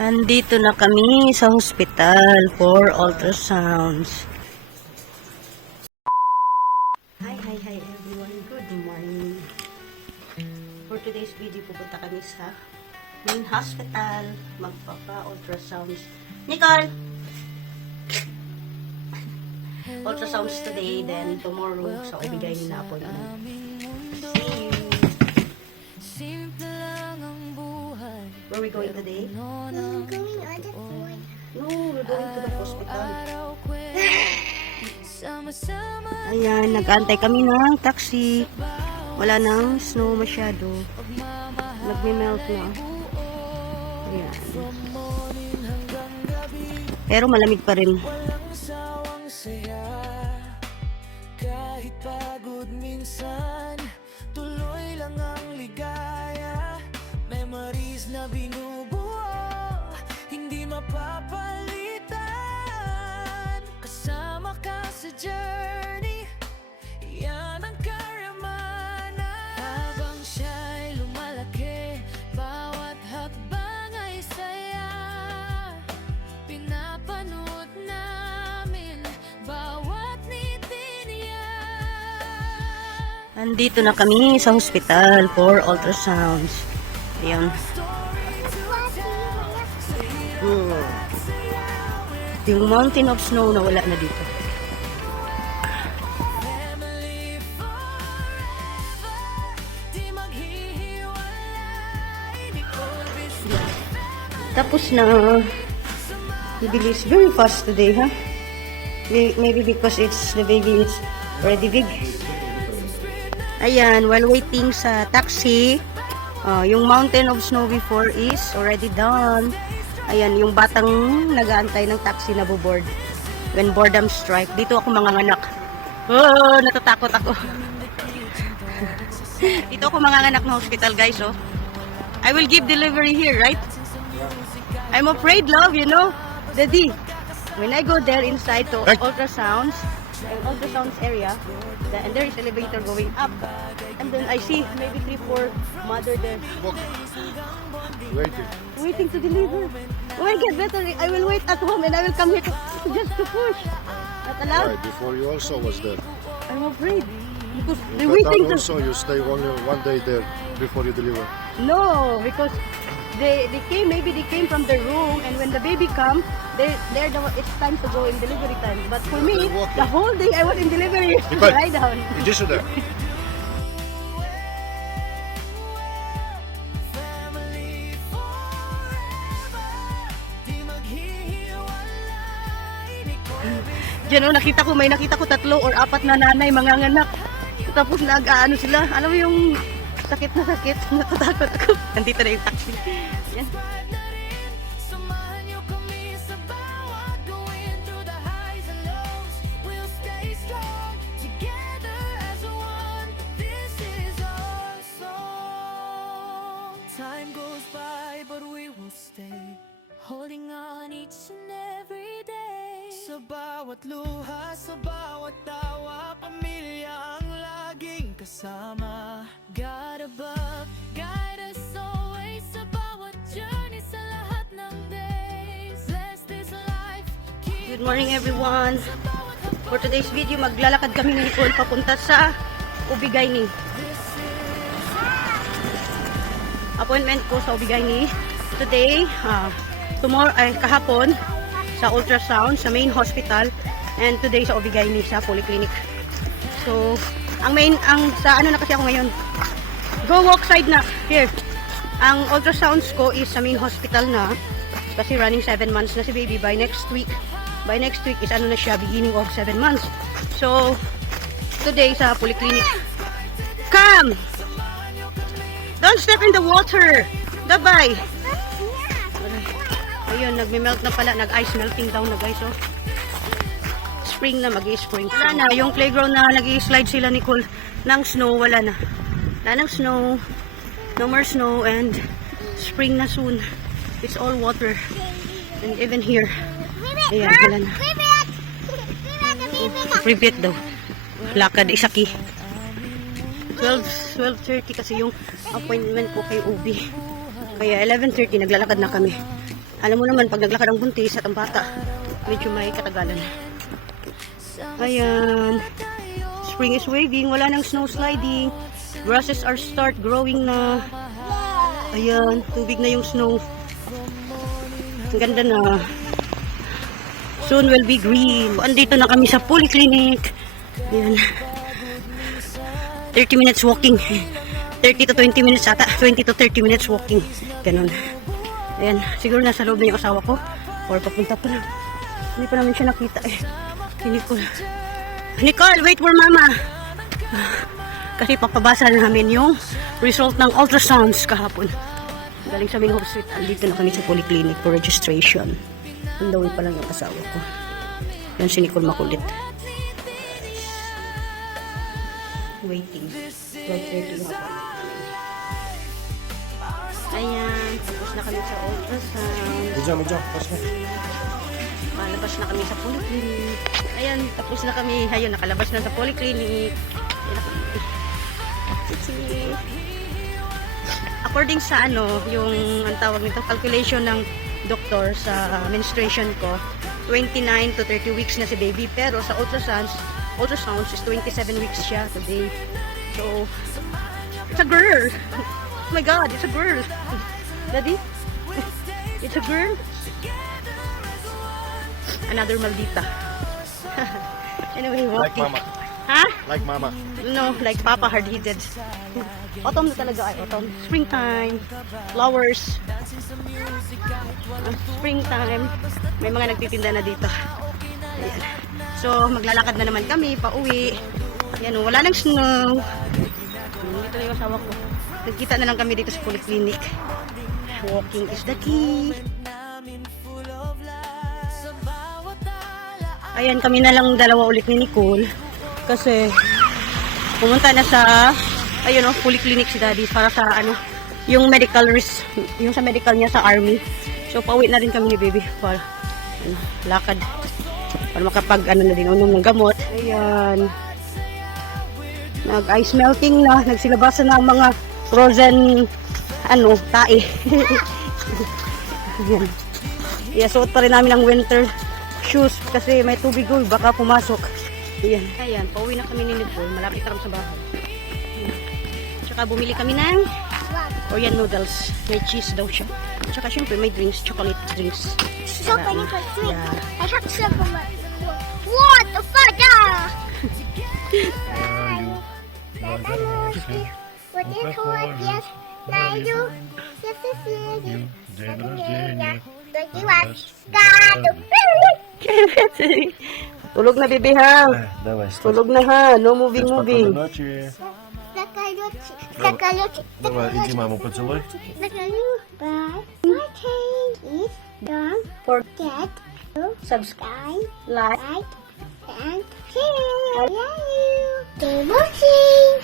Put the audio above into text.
Andito na kami sa hospital for ultrasounds. Hi everyone. Good morning. For today's video, pupunta kami sa main hospital. Magpapa-ultrasounds. Nicole! Ultrasounds today, then tomorrow sa ibigay ni na appointment. Where are we going today? We're going on the phone. No, we're going to the hospital. Ayan, nag-antay kami ng taxi. Wala nang snow masyado. Nagme-melt na. Ayan. Pero malamig pa rin. Kahit pagod minsan, tuloy lang ang ligaya. Memories na binubuo, hindi mapapalitan. Kasama ka sa journey, yan ang karamana. Habang siya'y lumalaki, bawat hakbang ay saya. Pinapanood namin bawat ngiti niya. Andito na kami sa hospital for ultrasounds. Ayan. Yung mountain of snow na wala na dito. Tapos na. Bibilis. Very fast today, ha? Maybe because the baby is already big. Ayan, while waiting sa taxi, yung mountain of snow before is already done. Ayan, yung batang nag-aantay ng taxi na board. When boredom strike. Dito ako manganganak. Oh, natatakot ako. Dito ako manganganak ng hospital, guys, oh. I will give delivery here, right? I'm afraid, love, you know. Daddy, when I go there inside to ultrasounds area, and there is elevator going up, and then I see maybe 3-4 mother there waiting to deliver. When I get better, I will wait at home and I will come here just to push. Not allowed. Right, before you also was there. I'm afraid because they're But waiting to. also you stay only one day there before you deliver. No, because they came from the room, and when the baby come, it's time to go in delivery time. But for me, the whole day I was in delivery. Lie down. Иди сюда. Diyan, oh, nakita ko 3 or 4 na nanay manganganak. Tapos nag-aano sila. Alam mo yung sakit na sakit. Natatakot ako. Nandito na yung taxi. Yan. Time goes by, but we will stay holding on each and every day. Sa bawat luha, sa bawat tawa, pamilya ang laging kasama. God above, guide us always sa bawat journey, sa lahat ng days. Bless this life. Good morning, everyone. For today's video, maglalakad kami ni Nicole papunta sa Ubigayni. Appointment ko sa Ubigayni today, tomorrow ay kahapon sa ultrasound sa main hospital, and today sa Ubigayni sa polyclinic. So, sa ano na kasi ako ngayon. Go walk side na. Here. Ang ultrasounds ko is sa main hospital na kasi running 7 months na si baby by next week. By next week is ano na siya, beginning of 7 months. So, today sa polyclinic. Come! Don't step in the water. Bye-bye. Ayun, nagme-melt na pala. Nag-ice melting down na, guys, oh. Spring na, mag-i-spring. Wala na, yung playground na nag-i-slide sila, Nicole, ng snow, wala na. Wala ng snow. No more snow, and spring na soon. It's all water. And even here. Ayan, wala na. Privet daw. Lakad, isaki. 12:30 kasi yung appointment ko kay Ubi. Kaya 11:30 naglalakad na kami. Alam mo naman, pag naglakad ang buntis at ang bata, medyo may katagalan. Ayan. Spring is waving. Wala nang snow sliding. Grasses are start growing na. Ayan. Tubig na yung snow. Ang ganda na. Soon will be green. Andito na kami sa polyclinic. Ayan. 30 minutes walking. 30 to 20 minutes ata. 20 to 30 minutes walking. Ganun. Ayan, siguro nasa loob na yung asawa ko. Or papunta pa lang. Hindi pa namin siya nakita eh. Si Nicole. Nicole, wait for mama! Kasi papabasa na namin yung result ng ultrasounds kahapon. Galing sa main hospital. Dito na kami sa polyclinic for registration. On the way pa lang yung asawa ko. Yan si Nicole makulit. Waiting. 12:30 yung appointment. Ayan, tapos na kami sa ultrasound. Идем, пошли. Palabas na kami sa polyclinic. Ayan, tapos na kami. Ayun, nakalabas na sa polyclinic. Ayan na kami. According sa yung ang tawag nito, calculation ng doktor sa menstruation ko, 29 to 30 weeks na si baby. Pero sa ultrasounds is 27 weeks siya today. So, it's a girl. Oh my God, it's a girl. Daddy? It's a girl. Another maldita. Anyway, Like walking. mama. Ha? Like mama. No, like Papa hard-headed. Autumn na talaga ay autumn. Springtime. Flowers. Springtime. May mga nagtitinda na dito. Ayan. So, maglalakad na naman kami, pauwi. Ayan, wala nang snow. Dito na yung asawa ko. Nagkita na lang kami dito sa polyclinic. Walking is the key. Ayan, kami na lang dalawa ulit ni Nicole. Kasi, pumunta na sa, polyclinic si Daddy para sa, yung medical risk, yung sa medical niya sa army. So, pauwi na rin kami ni Baby para, lakad. Para makapag, na din, unom ng gamot. Ayan. Nag-ice melting na, nagsilabasan na ang mga frozen, tae. Ayan. Suot pa rin namin ang winter shoes kasi may tubig baka pumasok. Ayan. Ayan, pauwi na kami ni Nicole. Malapit na kami sa bahay. Tsaka bumili kami ng Korean noodles. May cheese daw siya. Tsaka syempre may drinks, chocolate drinks. So funny for drink. Yeah. I have chocolate. What the fuck? Вот это вот yes, найду. День рождения. Tulog na, baby, ha? Давай, Tulog na, ha? No moving. ночи. Заколючий. Давай, иди маму поцелуй. Bye. My change is don't forget to subscribe, like, and share. I love you. Keep watching.